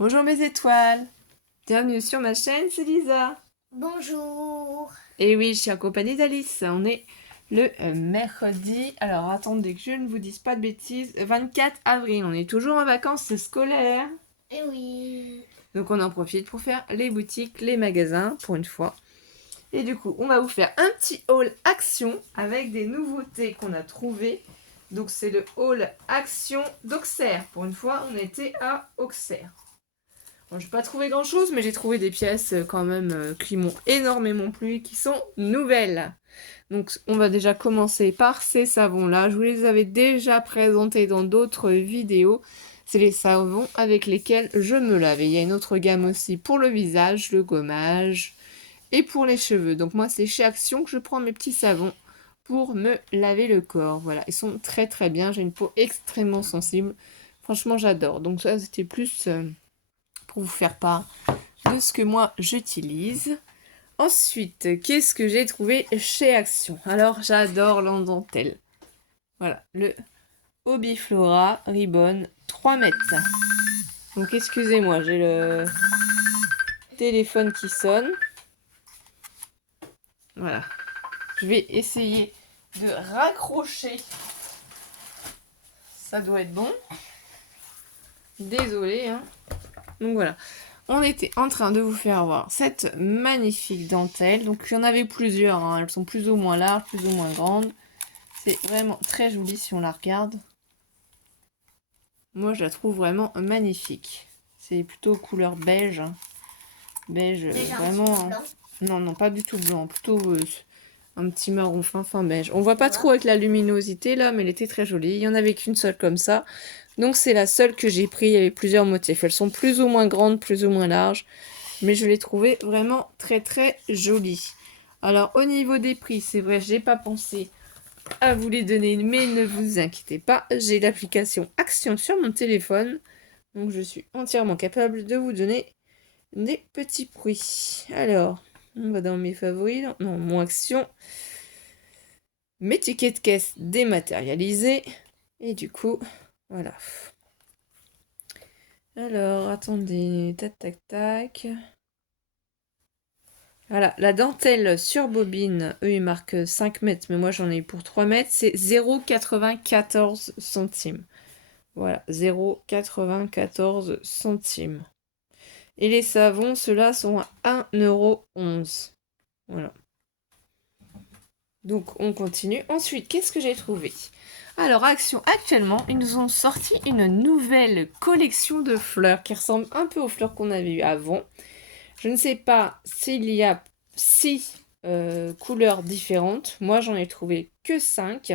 Bonjour mes étoiles, bienvenue sur ma chaîne, c'est Lisa. Bonjour. Et oui, je suis en compagnie d'Alice. On est le mercredi, alors attendez que je ne vous dise pas de bêtises, 24 avril. On est toujours en vacances scolaires. Eh oui. Donc on en profite pour faire les boutiques, les magasins pour une fois. Et du coup, on va vous faire un petit haul action avec des nouveautés qu'on a trouvées. Donc c'est le haul action d'Auxerre. Pour une fois, on était à Auxerre. Bon, j'ai pas trouvé grand chose, mais j'ai trouvé des pièces quand même qui m'ont énormément plu et qui sont nouvelles. Donc on va déjà commencer par ces savons-là. Je vous les avais déjà présentés dans d'autres vidéos. C'est les savons avec lesquels je me lave. Et il y a une autre gamme aussi pour le visage, le gommage et pour les cheveux. Donc moi c'est chez Action que je prends mes petits savons pour me laver le corps. Voilà, ils sont très très bien. J'ai une peau extrêmement sensible. Franchement j'adore. Donc ça c'était plus pour vous faire part de ce que moi j'utilise. Ensuite, qu'est-ce que j'ai trouvé chez Action? Alors, j'adore l'endentelle. Voilà, le Hobbyflora Ribbon 3 mètres. Donc, excusez-moi, j'ai le téléphone qui sonne. Voilà. Je vais essayer de raccrocher. Ça doit être bon. Désolée, hein. Donc voilà. On était en train de vous faire voir cette magnifique dentelle. Donc il y en avait plusieurs, hein. Elles sont plus ou moins larges, plus ou moins grandes. C'est vraiment très joli si on la regarde. Moi je la trouve vraiment magnifique. C'est plutôt couleur beige. Beige, vraiment. Non, non, pas du tout blanc, plutôt un petit marron fin beige. On voit pas trop avec la luminosité là, mais elle était très jolie. Il y en avait qu'une seule comme ça. Donc c'est la seule que j'ai pris. Il y avait plusieurs motifs. Elles sont plus ou moins grandes, plus ou moins larges. Mais je l'ai trouvé vraiment très très jolie. Alors au niveau des prix, c'est vrai, j'ai pas pensé à vous les donner, mais ne vous inquiétez pas, j'ai l'application Action sur mon téléphone, donc je suis entièrement capable de vous donner des petits prix. Alors, on va dans mes favoris, non, mon Action, mes tickets de caisse dématérialisés, et du coup, voilà. Alors, attendez, tac tac tac. Voilà, la dentelle sur bobine, eux ils marquent 5 mètres, mais moi j'en ai eu pour 3 mètres, c'est 0,94 centimes. Voilà, 0,94 centimes. Et les savons, ceux-là sont à 1,11 €. Voilà. Donc on continue. Ensuite, qu'est-ce que j'ai trouvé? Alors, Action, actuellement, ils nous ont sorti une nouvelle collection de fleurs qui ressemble un peu aux fleurs qu'on avait eues avant. Je ne sais pas s'il y a 6 couleurs différentes. Moi, j'en ai trouvé que 5.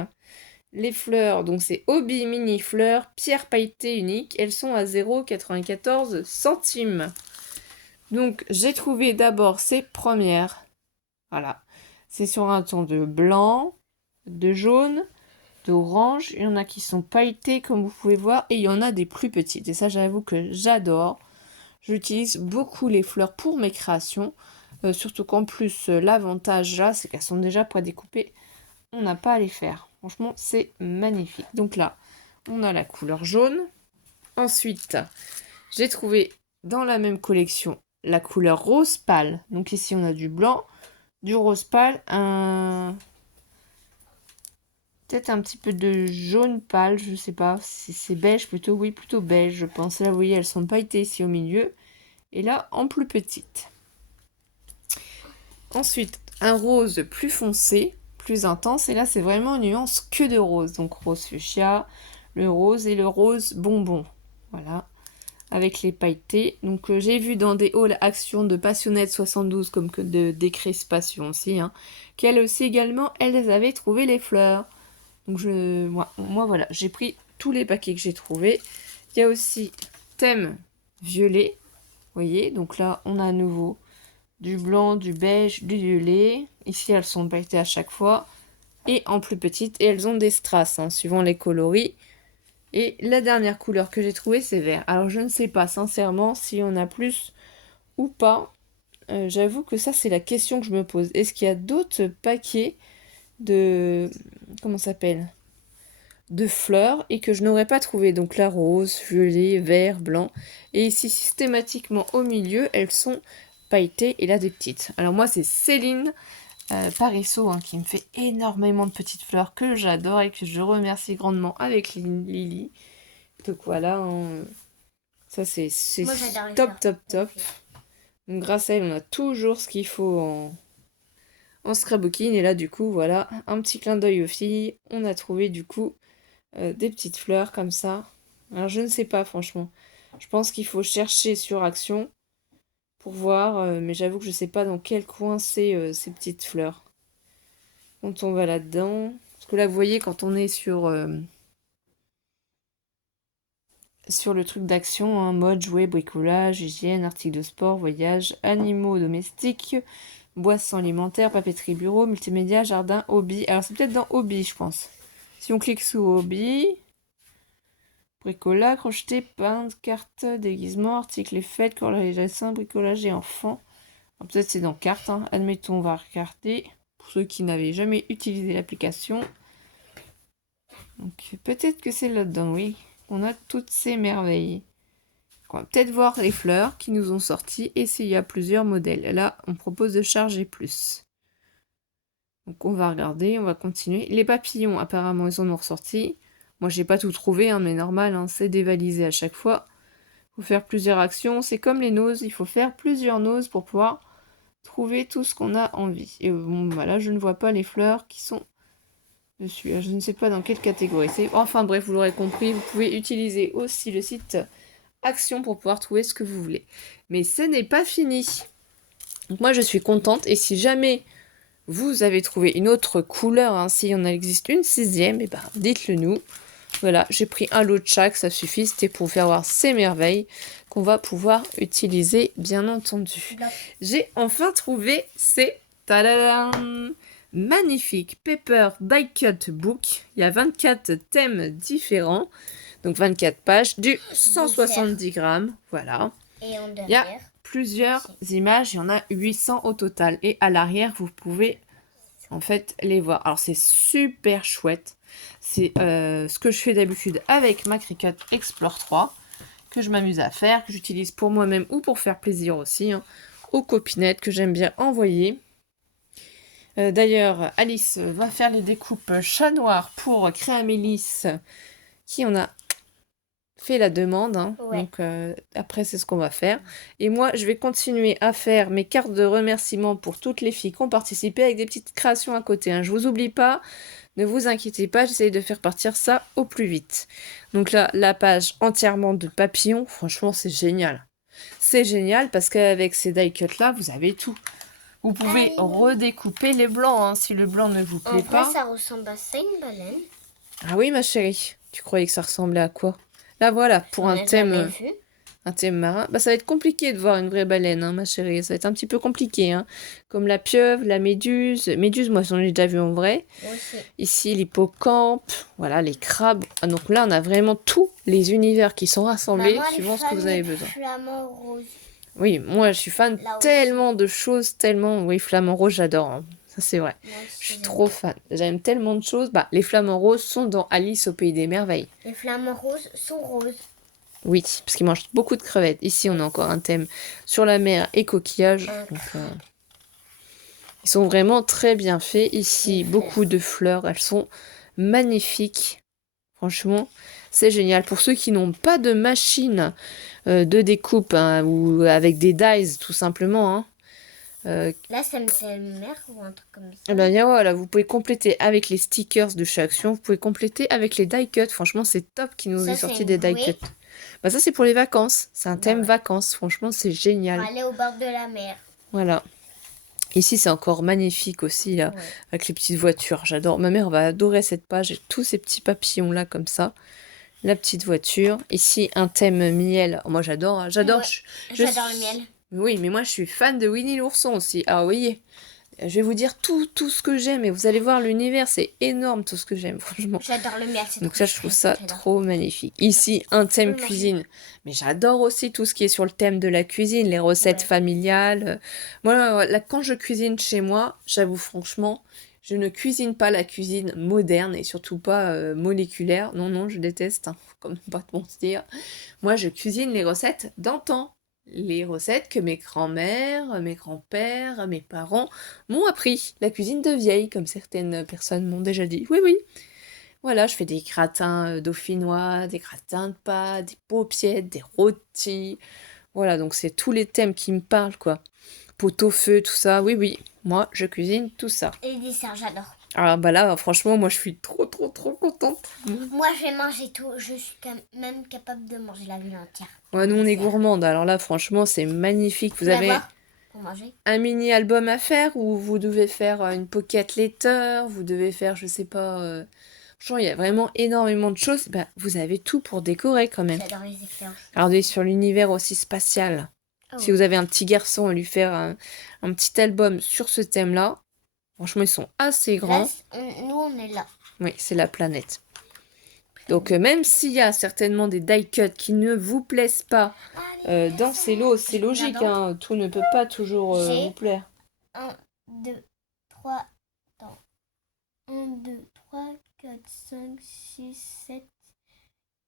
Les fleurs, donc c'est Hobby Mini Fleurs, pierre pailletée unique. Elles sont à 0,94 centimes. Donc, j'ai trouvé d'abord ces premières. Voilà. C'est sur un ton de blanc, de jaune, d'orange. Il y en a qui sont pailletées, comme vous pouvez voir. Et il y en a des plus petites. Et ça, j'avoue que j'adore. J'utilise beaucoup les fleurs pour mes créations. Surtout qu'en plus, l'avantage là, c'est qu'elles sont déjà prédécoupées. On n'a pas à les faire. Franchement, c'est magnifique. Donc là, on a la couleur jaune. Ensuite, j'ai trouvé dans la même collection la couleur rose pâle. Donc ici, on a du blanc, du rose pâle, peut-être un petit peu de jaune pâle, je sais pas. Si c'est beige plutôt, oui, plutôt beige, je pense. Là, vous voyez, elles sont pailletées ici au milieu. Et là, en plus petite. Ensuite, un rose plus foncé, plus intense. Et là, c'est vraiment une nuance que de rose. Donc, rose fuchsia, le rose et le rose bonbon. Voilà. Avec les pailletés. Donc, j'ai vu dans des hauls Action de Passionnette 72, comme que de Décrispation aussi, hein, qu'elles aussi également, elles avaient trouvé les fleurs. Donc, moi voilà, j'ai pris tous les paquets que j'ai trouvés. Il y a aussi thème violet. Vous voyez, donc là, on a à nouveau du blanc, du beige, du violet. Ici, elles sont pailletées à chaque fois. Et en plus petites. Et elles ont des strass, hein, suivant les coloris. Et la dernière couleur que j'ai trouvée, c'est vert. Alors, je ne sais pas, sincèrement, si on a plus ou pas. J'avoue que ça, c'est la question que je me pose. Est-ce qu'il y a d'autres paquets de... Comment ça s'appelle? de fleurs et que je n'aurais pas trouvé. Donc la rose, violet, vert, blanc. Et ici, systématiquement au milieu, elles sont pailletées et là des petites. Alors moi, c'est Céline Parisso qui me fait énormément de petites fleurs que j'adore et que je remercie grandement avec Lily. Donc voilà, ça c'est Moi, j'adore les top, fleurs. top, top. Donc grâce à elle, on a toujours ce qu'il faut en scrapbooking. Et là, du coup, voilà, un petit clin d'œil aux filles. On a trouvé, du coup, des petites fleurs comme ça. Alors, je ne sais pas, franchement. Je pense qu'il faut chercher sur Action pour voir, mais j'avoue que je ne sais pas dans quel coin c'est ces petites fleurs. Quand on va là-dedans... Parce que là, vous voyez, quand on est sur le truc d'action, mode, jouets, bricolage, hygiène, articles de sport, voyage, animaux domestiques, boissons alimentaires, papeterie, bureau, multimédia, jardin, hobby. Alors c'est peut-être dans hobby, je pense. Si on clique sous hobby, bricolage, crocheter, peindre, cartes, déguisement, articles et fêtes, coloriage, dessin, bricolage et enfants. Peut-être c'est dans cartes, admettons, on va regarder. Pour ceux qui n'avaient jamais utilisé l'application. Donc peut-être que c'est là-dedans, oui. On a toutes ces merveilles. On va peut-être voir les fleurs qui nous ont sorti et s'il y a plusieurs modèles. Là, on propose de charger plus. Donc on va regarder, on va continuer. Les papillons, apparemment, ils en ont ressorti. Moi, j'ai pas tout trouvé, mais normal, c'est dévalisé à chaque fois. Il faut faire plusieurs actions. C'est comme les noses, il faut faire plusieurs noses pour pouvoir trouver tout ce qu'on a envie. Et bon, voilà, je ne vois pas les fleurs qui sont dessus. Je ne sais pas dans quelle catégorie c'est. Enfin bref, vous l'aurez compris, vous pouvez utiliser aussi le site Action pour pouvoir trouver ce que vous voulez. Mais ce n'est pas fini. Donc moi, je suis contente. Et si jamais vous avez trouvé une autre couleur, s'il y en existe une sixième, et dites-le nous. Voilà, j'ai pris un lot de chaque, ça suffit. C'était pour faire voir ces merveilles qu'on va pouvoir utiliser, bien entendu. J'ai enfin trouvé ces tadadam, magnifiques Paper Die Cut Book. Il y a 24 thèmes différents. Donc 24 pages du 170 grammes. Voilà. Et en Il y a derrière, plusieurs images. Il y en a 800 au total. Et à l'arrière, vous pouvez en fait les voir. Alors c'est super chouette. C'est ce que je fais d'habitude avec ma Cricut Explore 3. Que je m'amuse à faire. Que j'utilise pour moi-même ou pour faire plaisir aussi. Aux copinettes que j'aime bien envoyer. D'ailleurs, Alice va faire les découpes chat noir pour Créamélis qui en a fait la demande. Ouais. Donc après, c'est ce qu'on va faire. Et moi, je vais continuer à faire mes cartes de remerciement pour toutes les filles qui ont participé avec des petites créations à côté. Je vous oublie pas. Ne vous inquiétez pas, j'essaye de faire partir ça au plus vite. Donc là, la page entièrement de papillons, franchement, c'est génial. C'est génial parce qu'avec ces die cuts là, vous avez tout. Vous pouvez redécouper les blancs si le blanc ne vous plaît en pas. vrai, ça ressemble à ça, une baleine. Ah oui, ma chérie. Tu croyais que ça ressemblait à quoi? Là, voilà, pour un thème marin. Ça va être compliqué de voir une vraie baleine, ma chérie. Ça va être un petit peu compliqué. Comme la pieuvre, la méduse. Méduse, moi, j'en ai déjà vu en vrai. Aussi. Ici, l'hippocampe. Voilà, les crabes. Donc là, on a vraiment tous les univers qui sont rassemblés suivant ce que vous avez besoin. Flamant rose. Oui, moi, je suis fan tellement de choses, tellement... Oui, flamant rose, j'adore. Ça, c'est vrai. Je suis trop fan. J'aime tellement de choses. Les flamants roses sont dans Alice au Pays des Merveilles. Les flamants roses sont roses. Oui, parce qu'ils mangent beaucoup de crevettes. Ici, on a encore un thème sur la mer et coquillages. Donc, ils sont vraiment très bien faits. Ici, beaucoup de fleurs. Elles sont magnifiques. Franchement, c'est génial. Pour ceux qui n'ont pas de machine de découpe ou avec des dies, tout simplement. Là, ça me fait une mer ou un truc comme ça. Eh bien, voilà, vous pouvez compléter avec les stickers de chaque action. Vous pouvez compléter avec les die cuts. Franchement, c'est top qui nous ait sorti des die cuts. Ça, c'est pour les vacances. C'est un thème vacances. Franchement, c'est génial. Pour aller au bord de la mer. Voilà. Ici, c'est encore magnifique aussi, là, avec les petites voitures. J'adore. Ma mère va adorer cette page et tous ces petits papillons-là, comme ça. La petite voiture. Ici, un thème miel. Moi, j'adore. J'adore. Ouais, j'adore le miel. Oui, mais moi, je suis fan de Winnie l'ourson aussi. Ah oui. Je vais vous dire tout ce que j'aime et vous allez voir l'univers, c'est énorme tout ce que j'aime, franchement. J'adore le miel. Donc ça, je trouve ça trop magnifique. Ici, un thème cuisine. Mais j'adore aussi tout ce qui est sur le thème de la cuisine, les recettes familiales. Moi, là, quand je cuisine chez moi, j'avoue franchement, Je ne cuisine pas la cuisine moderne et surtout pas moléculaire. Non, non, je déteste, hein, faut comme pas te mentir. Moi, je cuisine les recettes d'antan. Les recettes que mes grands-mères, mes grands-pères, mes parents m'ont appris. La cuisine de vieille, comme certaines personnes m'ont déjà dit. Oui, oui. Voilà, je fais des gratins dauphinois, des gratins de pâtes, des paupiètes, des rôtis. Voilà, donc c'est tous les thèmes qui me parlent, quoi. Pot-au-feu, tout ça. Oui, oui. Moi, je cuisine tout ça. Et les desserts, j'adore. Alors bah là, franchement, moi, je suis trop, trop, trop contente. Moi, je vais manger tout. Je suis même capable de manger la ville entière. Ouais, nous, on est Dessert. gourmande. Alors là, franchement, c'est magnifique. Vous Tu vas avez voir pour manger. un mini-album à faire où vous devez faire une pocket letter, vous devez faire, je sais pas... Franchement, il y a vraiment énormément de choses. Bah, vous avez tout pour décorer quand même. J'adore les effets. Regardez sur l'univers aussi spatial. Oh. Si vous avez un petit garçon et lui faire un petit album sur ce thème-là, franchement, ils sont assez grands. Là, nous, on est là. Oui, c'est la planète. Donc, même s'il y a certainement des die cuts qui ne vous plaisent pas dans ces lots, c'est logique, hein, tout ne peut pas toujours vous plaire. 1, 2, 3, attends. 1, 2, 3, 4, 5, 6, 7,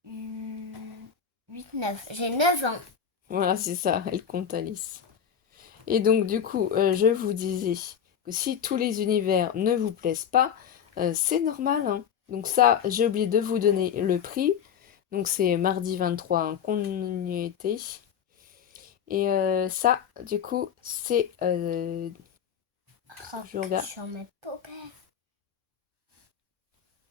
8, 9. J'ai 9 ans. Voilà, c'est ça, elle compte Alice. Et donc, du coup, je vous disais que si tous les univers ne vous plaisent pas, c'est normal, hein. Donc ça, j'ai oublié de vous donner le prix. Donc c'est mardi 23 hein, qu'on y était. Et ça, du coup, c'est... je regarde. Sur mes paupières.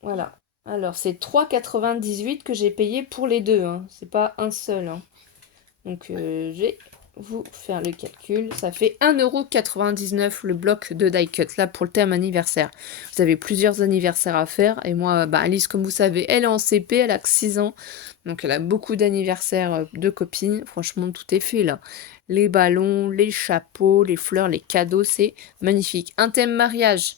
Voilà. Alors, c'est 3,98 que j'ai payé pour les deux. Hein. C'est pas un seul. Hein. Donc, je vais vous faire le calcul. Ça fait 1,99 € le bloc de die cut, là, pour le thème anniversaire. Vous avez plusieurs anniversaires à faire. Et moi, bah, Alice, comme vous savez, elle est en CP, elle a que 6 ans. Donc, elle a beaucoup d'anniversaires de copines. Franchement, tout est fait, là. Les ballons, les chapeaux, les fleurs, les cadeaux, c'est magnifique. Un thème mariage.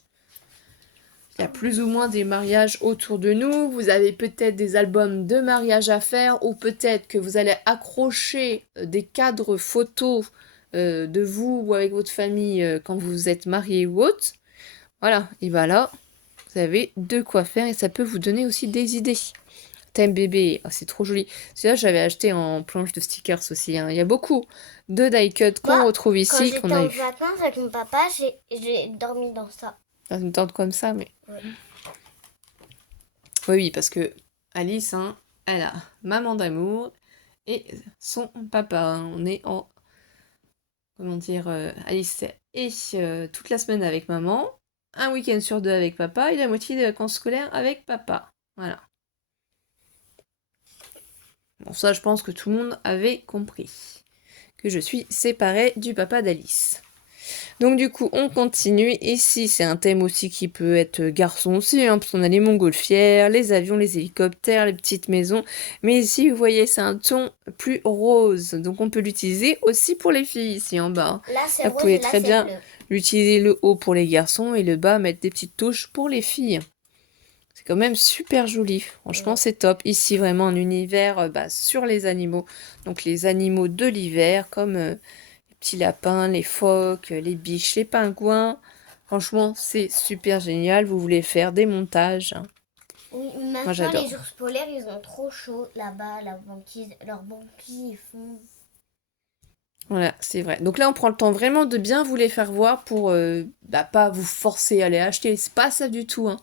Il y a plus ou moins des mariages autour de nous. Vous avez peut-être des albums de mariage à faire ou peut-être que vous allez accrocher des cadres photos de vous ou avec votre famille quand vous êtes marié ou autre. Voilà, et bien là, vous avez de quoi faire et ça peut vous donner aussi des idées. Thème bébé, oh, c'est trop joli. Celui-là, j'avais acheté en planche de stickers aussi. Hein. Il y a beaucoup de die cut qu'on retrouve ici. Quand j'étais en vacances avec mon papa, j'ai dormi dans ça. Dans une tente comme ça, mais... Ouais. Oui, parce que Alice, hein, elle a maman d'amour et son papa. Hein. On est en... Comment dire Alice est toute la semaine avec maman, un week-end sur 2 avec papa et la moitié des vacances scolaires avec papa. Voilà. Bon, ça, je pense que tout le monde avait compris. Que je suis séparée du papa d'Alice. Donc du coup, on continue. Ici, c'est un thème aussi qui peut être garçon aussi, hein, parce qu'on a les montgolfières, les avions, les hélicoptères, les petites maisons. Mais ici, vous voyez, c'est un ton plus rose. Donc on peut l'utiliser aussi pour les filles, ici en bas. Là, c'est vous rose, pouvez et là, très bien bleu. l'utiliser le haut pour les garçons et le bas, mettre des petites touches pour les filles. C'est quand même super joli. Franchement, c'est top. Ici, vraiment un univers sur les animaux. Donc les animaux de l'hiver, comme... petits lapins, les phoques, les biches, les pingouins. Franchement, c'est super génial. Vous voulez faire des montages. Hein. Oui, maintenant, les ours polaires, ils ont trop chaud là-bas, leur banquise ils fondent. Voilà, c'est vrai. Donc là, on prend le temps vraiment de bien vous les faire voir pour pas vous forcer à les acheter. C'est pas ça du tout. Hein.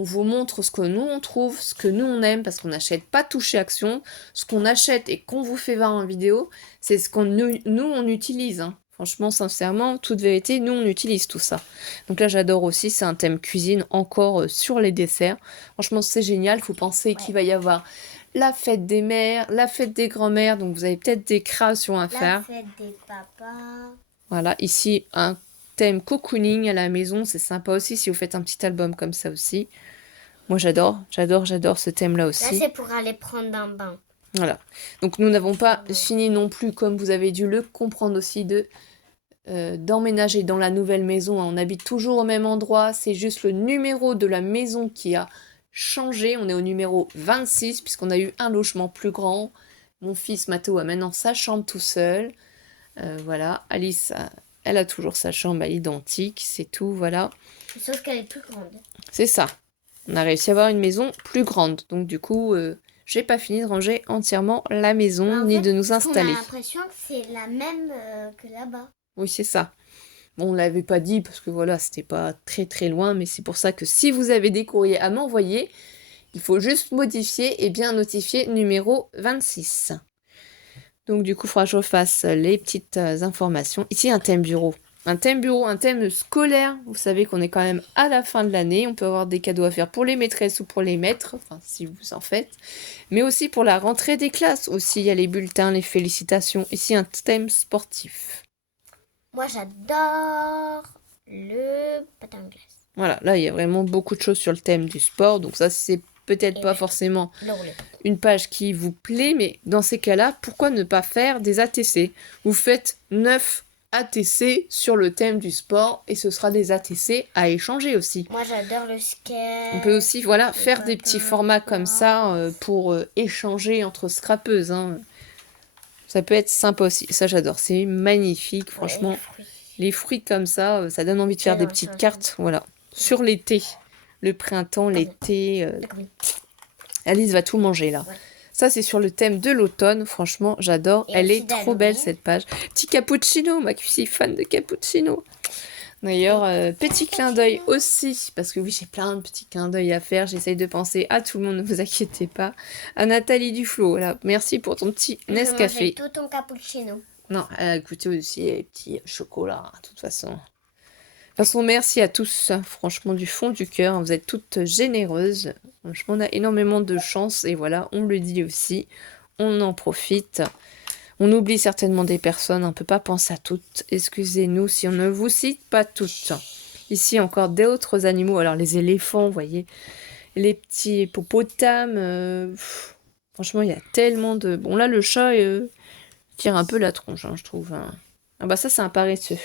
On vous montre ce que nous, on trouve, ce que nous, on aime, parce qu'on n'achète pas toucher action. Ce qu'on achète et qu'on vous fait voir en vidéo, c'est ce qu'on nous, on utilise. Hein. Franchement, sincèrement, toute vérité, nous, on utilise tout ça. Donc là, j'adore aussi, c'est un thème cuisine, encore sur les desserts. Franchement, c'est génial. Il faut penser qu'il va y avoir la fête des mères, la fête des grands-mères. Donc, vous avez peut-être des créations à faire. La fête des papas. Voilà, ici, un thème cocooning à la maison. C'est sympa aussi si vous faites un petit album comme ça aussi. Moi, j'adore ce thème-là aussi. Là, c'est pour aller prendre un bain. Voilà. Donc, nous n'avons pas fini non plus, comme vous avez dû le comprendre aussi, d'emménager dans la nouvelle maison. On habite toujours au même endroit. C'est juste le numéro de la maison qui a changé. On est au numéro 26, puisqu'on a eu un logement plus grand. Mon fils, Mathéo, a maintenant sa chambre tout seul. Voilà. Alice, Elle a toujours sa chambre identique, c'est tout, voilà. Sauf qu'elle est plus grande. C'est ça. On a réussi à avoir une maison plus grande. Donc du coup, j'ai pas fini de ranger entièrement la maison, ni de nous installer. On a l'impression que c'est la même que là-bas. Oui, c'est ça. Bon, on l'avait pas dit parce que voilà, c'était pas très très loin, mais c'est pour ça que si vous avez des courriers à m'envoyer, il faut juste modifier et bien notifier numéro 26. Donc du coup, il faudra que je refasse les petites informations. Ici, un thème bureau. Un thème bureau, un thème scolaire. Vous savez qu'on est quand même à la fin de l'année. On peut avoir des cadeaux à faire pour les maîtresses ou pour les maîtres, enfin si vous en faites. Mais aussi pour la rentrée des classes. Aussi, il y a les bulletins, les félicitations. Ici, un thème sportif. Moi, j'adore le patin de glace. Voilà, là, il y a vraiment beaucoup de choses sur le thème du sport. Donc ça, c'est peut-être pas forcément une page qui vous plaît, mais dans ces cas-là, pourquoi ne pas faire des ATC? Vous faites 9 ATC sur le thème du sport et ce sera des ATC à échanger aussi. Moi, j'adore le skate. On peut aussi faire des petits formats comme ça pour échanger entre scrapeuses. Hein. Ça peut être sympa aussi. Ça, j'adore. C'est magnifique, franchement. Les fruits comme ça, ça donne envie de faire des petites cartes. Voilà. Sur l'été. Le printemps, l'été. Alice va tout manger là. Ouais. Ça, c'est sur le thème de l'automne. Franchement, j'adore. Elle est trop belle cette page. Petit cappuccino, moi qui suis fan de cappuccino. D'ailleurs, petit clin d'œil aussi, parce que oui, j'ai plein de petits clins d'œil à faire. J'essaye de penser à tout le monde, ne vous inquiétez pas. À Nathalie Duflo, voilà. Merci pour ton petit Nescafé. Tout ton cappuccino. Non, elle a goûté aussi les petits chocolats, de toute façon. De toute façon, merci à tous, franchement, du fond du cœur. Vous êtes toutes généreuses. Franchement, on a énormément de chance. Et voilà, on le dit aussi. On en profite. On oublie certainement des personnes. On ne peut pas penser à toutes. Excusez-nous si on ne vous cite pas toutes. Ici, encore d'autres animaux. Alors, les éléphants, vous voyez. Les petits hippopotames. Franchement, il y a tellement de... Bon, là, le chat tire un peu la tronche, hein, je trouve. Hein. Ah bah ça, c'est un paresseux.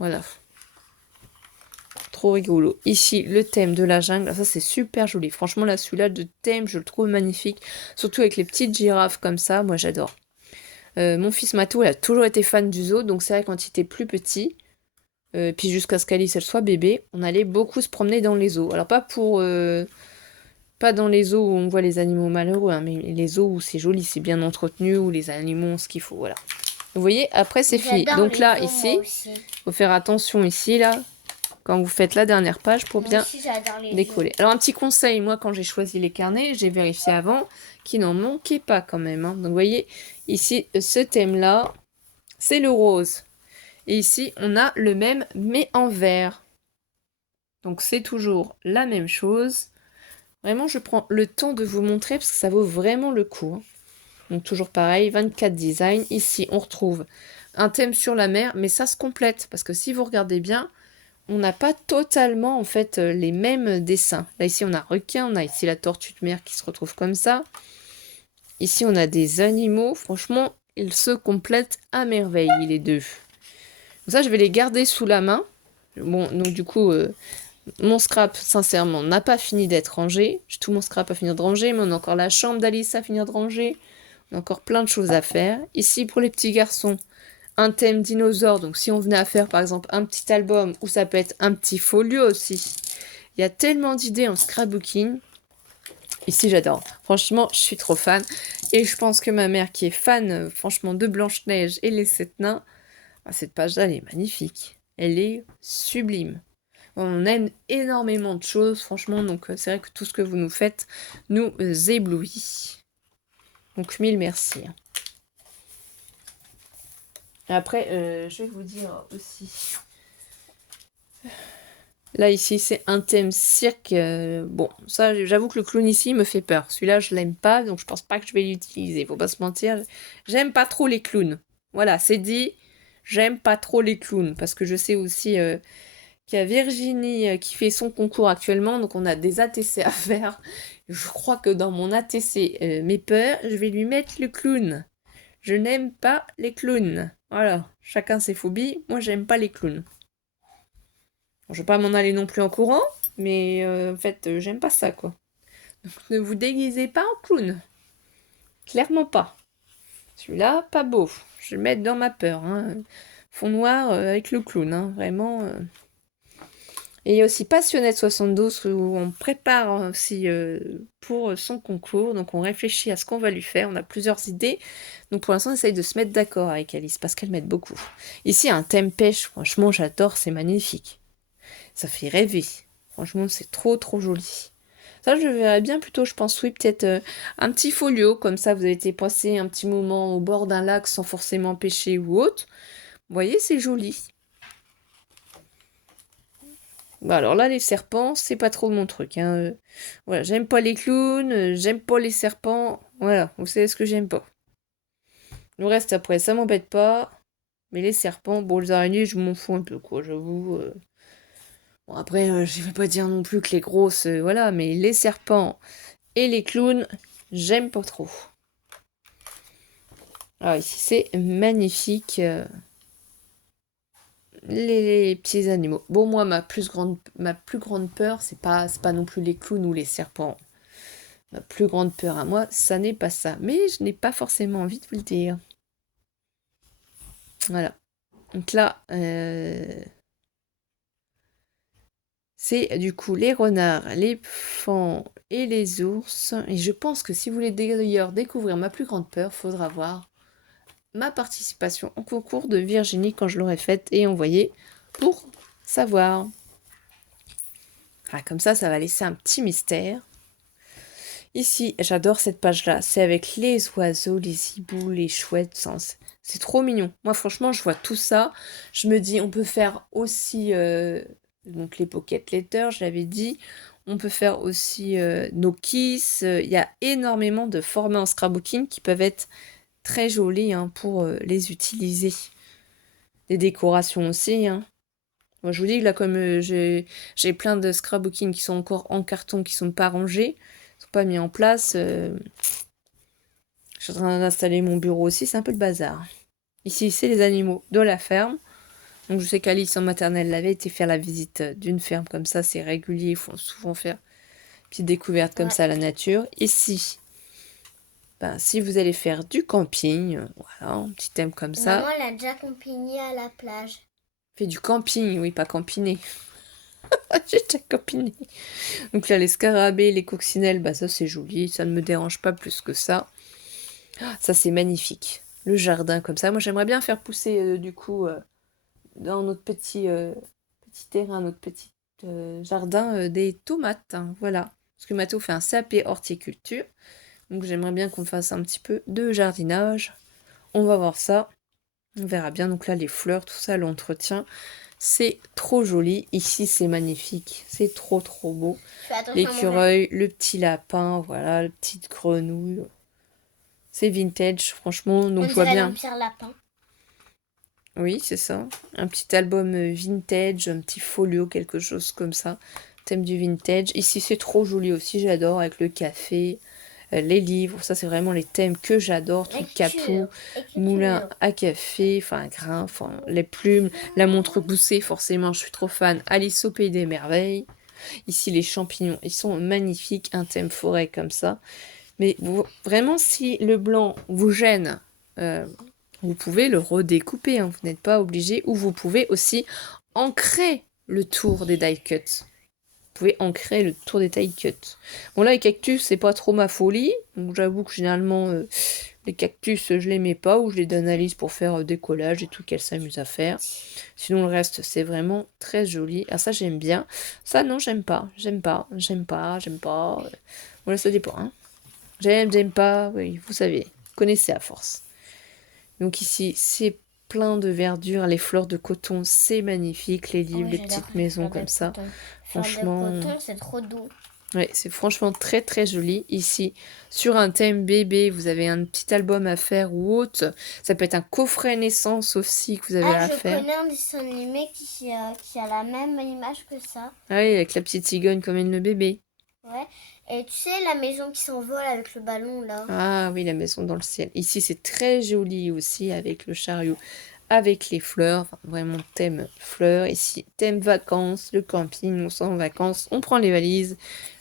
Voilà. Trop rigolo. Ici, le thème de la jungle. Ça, c'est super joli. Franchement, là, celui-là de thème, je le trouve magnifique. Surtout avec les petites girafes comme ça. Moi, j'adore. Mon fils Matou, il a toujours été fan du zoo. Donc, c'est vrai, quand il était plus petit, puis jusqu'à ce qu'Alice, elle soit bébé, on allait beaucoup se promener dans les zoos. Alors, pas dans les zoos où on voit les animaux malheureux, hein, mais les zoos où c'est joli, c'est bien entretenu, où les animaux ont ce qu'il faut. Voilà. Vous voyez, après, c'est fini. Donc là, ici, il faut faire attention ici, là. Quand vous faites la dernière page pour bien décoller. Alors un petit conseil, moi quand j'ai choisi les carnets, j'ai vérifié avant qu'il n'en manquait pas quand même. Hein. Donc vous voyez, ici, ce thème-là, c'est le rose. Et ici, on a le même, mais en vert. Donc c'est toujours la même chose. Vraiment, je prends le temps de vous montrer parce que ça vaut vraiment le coup. Hein. Donc toujours pareil, 24 designs. Ici, on retrouve un thème sur la mer, mais ça se complète. Parce que si vous regardez bien, on n'a pas totalement en fait les mêmes dessins. Là ici on a un requin, on a ici la tortue de mer qui se retrouve comme ça. Ici on a des animaux, franchement ils se complètent à merveille les deux. Donc ça je vais les garder sous la main. Bon donc du coup mon scrap sincèrement n'a pas fini d'être rangé. J'ai tout mon scrap à finir de ranger, mais on a encore la chambre d'Alice à finir de ranger. On a encore plein de choses à faire. Ici pour les petits garçons, un thème dinosaure, donc si on venait à faire par exemple un petit album, ou ça peut être un petit folio aussi. Il y a tellement d'idées en scrapbooking. Ici j'adore, franchement je suis trop fan. Et je pense que ma mère qui est fan franchement de Blanche-Neige et les 7 nains, cette page-là elle est magnifique. Elle est sublime. On aime énormément de choses franchement, donc c'est vrai que tout ce que vous nous faites nous éblouit. Donc mille merci. Après, je vais vous dire aussi. Là, ici, c'est un thème cirque. Bon, ça, j'avoue que le clown ici me fait peur. Celui-là, je l'aime pas, donc je pense pas que je vais l'utiliser. Faut pas se mentir. J'aime pas trop les clowns. Voilà, c'est dit. J'aime pas trop les clowns. Parce que je sais aussi qu'il y a Virginie qui fait son concours actuellement. Donc, on a des ATC à faire. Je crois que dans mon ATC, mes peurs, je vais lui mettre le clown. Je n'aime pas les clowns. Voilà, chacun ses phobies. Moi, j'aime pas les clowns. Je vais pas m'en aller non plus en courant, mais en fait, j'aime pas ça, quoi. Donc, ne vous déguisez pas en clown. Clairement pas. Celui-là, pas beau. Je vais le mettre dans ma peur. Hein. fond noir avec le clown, hein, vraiment. Et il y a aussi Passionnette 72 où on prépare aussi pour son concours. Donc on réfléchit à ce qu'on va lui faire. On a plusieurs idées. Donc pour l'instant, on essaye de se mettre d'accord avec Alice parce qu'elle m'aide beaucoup. Ici, un thème pêche. Franchement, j'adore. C'est magnifique. Ça fait rêver. Franchement, c'est trop, trop joli. Ça, je verrais bien plutôt, je pense, oui, peut-être un petit folio. Comme ça, vous avez été passer un petit moment au bord d'un lac sans forcément pêcher ou autre. Vous voyez, c'est joli. Bah alors là, les serpents, c'est pas trop mon truc, hein. Voilà, j'aime pas les clowns, j'aime pas les serpents. Voilà, vous savez ce que j'aime pas. Le reste, après, ça m'embête pas. Mais les serpents, bon, les araignées, je m'en fous un peu, quoi, j'avoue. Bon, après, je vais pas dire non plus que les grosses, voilà, mais les serpents et les clowns, j'aime pas trop. Alors ici, c'est magnifique. Les petits animaux. Bon, moi, ma plus grande peur, c'est pas non plus les clowns ou les serpents. Ma plus grande peur à moi, ça n'est pas ça. Mais je n'ai pas forcément envie de vous le dire. Voilà. Donc là, c'est du coup les renards, les fans et les ours. Et je pense que si vous voulez d'ailleurs découvrir ma plus grande peur, faudra voir ma participation au concours de Virginie quand je l'aurai faite et envoyée pour savoir. Ah, comme ça va laisser un petit mystère. Ici, j'adore cette page-là. C'est avec les oiseaux, les hiboux, les chouettes. C'est trop mignon. Moi, franchement, je vois tout ça. Je me dis, on peut faire aussi donc les pocket letters, je l'avais dit. On peut faire aussi nos kiss. Il y a énormément de formats en scrapbooking qui peuvent être très jolis hein, pour les utiliser. Des décorations aussi. Hein. Moi, je vous dis que là, comme j'ai plein de scrapbooking qui sont encore en carton, qui sont pas rangés, sont pas mis en place. Je suis en train d'installer mon bureau aussi, c'est un peu le bazar. Ici, c'est les animaux de la ferme. Donc, je sais qu'Alice en maternelle l'avait été faire la visite d'une ferme comme ça, c'est régulier, ils font souvent faire une petite découverte comme ça à la nature. Ici, ben, si vous allez faire du camping, voilà, un petit thème comme ça. Maman, elle a déjà campiné à la plage. Fait du camping, oui, pas campiner. J'ai déjà campiné. Donc là, les scarabées, les coccinelles, bah ça c'est joli, ça ne me dérange pas plus que ça. Ça c'est magnifique. Le jardin comme ça. Moi j'aimerais bien faire pousser du coup dans notre petit terrain, notre petit jardin des tomates. Hein, voilà. Parce que Mathéo fait un CAP horticulture. Donc j'aimerais bien qu'on fasse un petit peu de jardinage. On va voir ça. On verra bien. Donc là les fleurs, tout ça, l'entretien. C'est trop joli. Ici, c'est magnifique. C'est trop, trop beau. L'écureuil, le petit lapin, voilà, la petite grenouille. C'est vintage, franchement. Donc, je vois bien. L'Empire Lapin. Oui, c'est ça. Un petit album vintage, un petit folio, quelque chose comme ça. Thème du vintage. Ici, c'est trop joli aussi. J'adore avec le café. Les livres, ça c'est vraiment les thèmes que j'adore, tout capot, moulin à café, enfin grain, enfin les plumes, la montre goussée, forcément je suis trop fan, Alice au pays des merveilles. Ici les champignons, ils sont magnifiques, un thème forêt comme ça. Mais vraiment si le blanc vous gêne, vous pouvez le redécouper, hein, vous n'êtes pas obligé, ou vous pouvez aussi ancrer le tour des die cuts. Vous pouvez ancrer le tour des taille cuts. Bon là les cactus c'est pas trop ma folie, donc j'avoue que généralement les cactus je les mets pas ou je les donne à Alice pour faire des collages et tout qu'elle s'amuse à faire. Sinon le reste c'est vraiment très joli. Ah ça j'aime bien. Ça non j'aime pas. Voilà ça dépend. Hein. J'aime pas, oui vous savez, vous connaissez à force. Donc ici c'est plein de verdure, les fleurs de coton c'est magnifique, les livres, les petites maisons comme ça. Franchement, c'est trop doux. Ouais, c'est franchement très très joli. Ici, sur un thème bébé, vous avez un petit album à faire ou autre. Ça peut être un coffret naissance aussi que vous avez à faire. Je connais un dessin animé qui a la même image que ça. Ah oui, avec la petite cigogne comme le bébé. Ouais, et tu sais la maison qui s'envole avec le ballon là. Ah oui, la maison dans le ciel. Ici, c'est très joli aussi avec le chariot, avec les fleurs. Enfin, vraiment thème fleurs. Ici, thème vacances, le camping, on s'en en vacances, on prend les valises.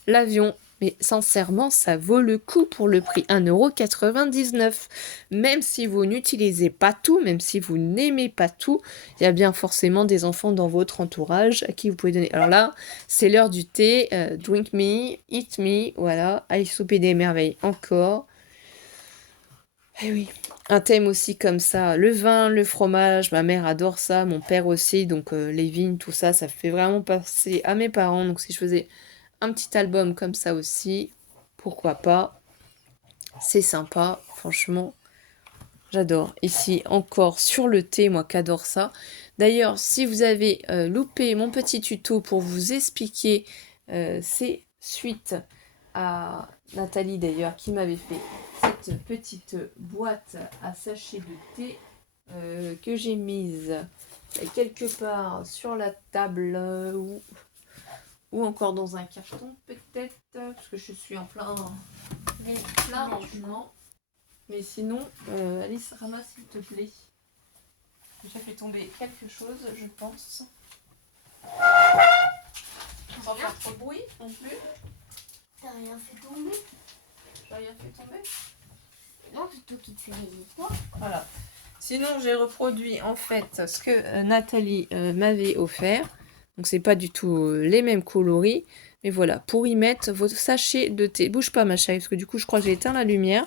L'avion Mais sincèrement, ça vaut le coup pour le prix 1,99 €. Même si vous n'utilisez pas tout, même si vous n'aimez pas tout, il y a bien forcément des enfants dans votre entourage à qui vous pouvez donner. Alors là, c'est l'heure du thé. Drink me, eat me, voilà. Aïe, souper des merveilles encore. Eh oui, un thème aussi comme ça. Le vin, le fromage, ma mère adore ça, mon père aussi. Donc les vignes, tout ça, ça fait vraiment passer à mes parents. Donc si je faisais un petit album comme ça aussi, pourquoi pas. C'est sympa, franchement, j'adore. Ici encore sur le thé, moi qu'adore ça. D'ailleurs, si vous avez loupé mon petit tuto pour vous expliquer, c'est suite à Nathalie d'ailleurs qui m'avait fait cette petite boîte à sachets de thé que j'ai mise quelque part sur la table ou encore dans un carton peut-être, parce que je suis en plein rangement. Mais sinon, Alice, ramasse s'il te plaît. J'ai fait tomber quelque chose, je pense. Sans faire trop de bruit non plus. T'as rien fait tomber? J'ai rien fait tomber. Non, c'est toi qui te fais les histoires. Voilà. Sinon, j'ai reproduit en fait ce que Nathalie m'avait offert. Donc, c'est pas du tout les mêmes coloris. Mais voilà, pour y mettre vos sachets de thé. Bouge pas, ma chérie, parce que du coup, je crois que j'ai éteint la lumière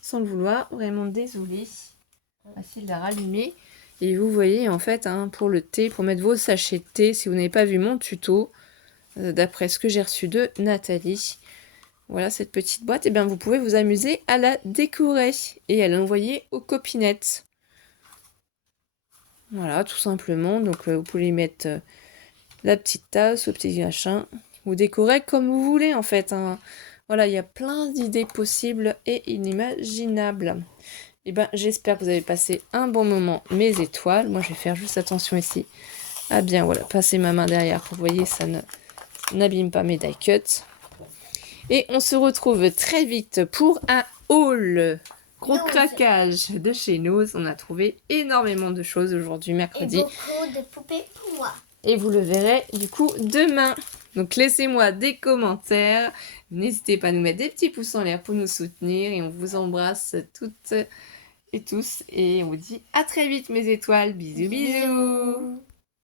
sans le vouloir. Vraiment désolée. Facile à rallumer. Et vous voyez, en fait, hein, pour le thé, pour mettre vos sachets de thé, si vous n'avez pas vu mon tuto, d'après ce que j'ai reçu de Nathalie, voilà cette petite boîte, et bien vous pouvez vous amuser à la décorer et à l'envoyer aux copinettes. Voilà, tout simplement. Donc vous pouvez y mettre la petite tasse, le petit machin. Vous décorez comme vous voulez en fait, hein. Voilà, il y a plein d'idées possibles et inimaginables. Et ben j'espère que vous avez passé un bon moment, mes étoiles. Moi je vais faire juste attention ici. Ah bien voilà, passer ma main derrière pour vous voyez, ça n'abîme pas mes die cuts. Et on se retrouve très vite pour un haul. Gros craquage de chez nous. On a trouvé énormément de choses aujourd'hui, mercredi. Et beaucoup de poupées pour moi. Et vous le verrez du coup demain. Donc laissez-moi des commentaires. N'hésitez pas à nous mettre des petits pouces en l'air pour nous soutenir. Et on vous embrasse toutes et tous. Et on vous dit à très vite mes étoiles. Bisous bisous.